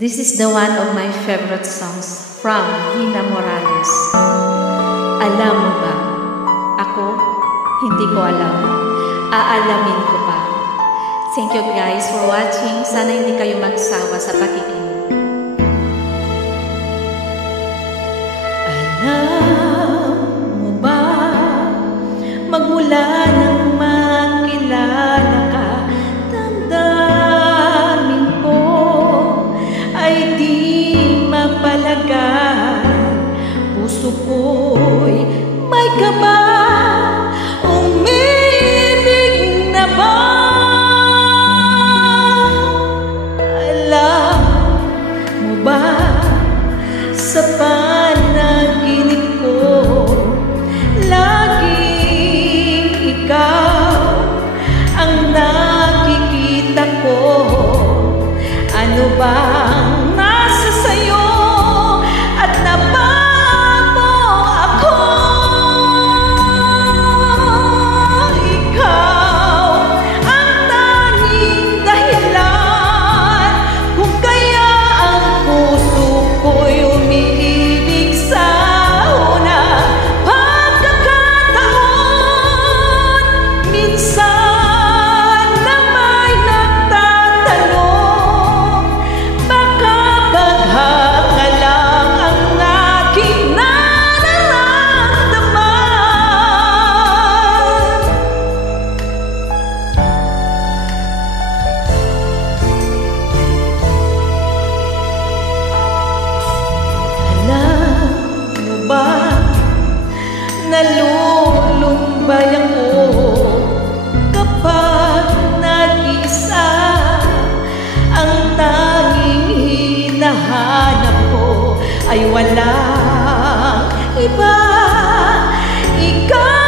This is the one of my favorite songs from Hina Morales. Alam mo ba? Ako, hindi ko alam. Aalamin ko pa. Thank you guys for watching. Sana hindi kayo magsawa sa pakikinig. Alam mo ba? Magmula nang makilala ka, damdamin ko ay di mapalagay. Puso ko'y may kaba, umibig na ba? Alam mo ba, sa panaginip ko, laging ikaw ang nakikita ko. Ano bang nasa sayo at nabago ako? Ikaw ang tanging dahilan kung kaya ang puso ko'y umiibig sa unang pagkakataon. Minsan na may nagtatanong, baka baghanga lang ang aking nararamdaman. Alam mo ba, nalulumbay ako kapag nag-isa. Ang tanging hinahanap ko ay walang iba. Ikaw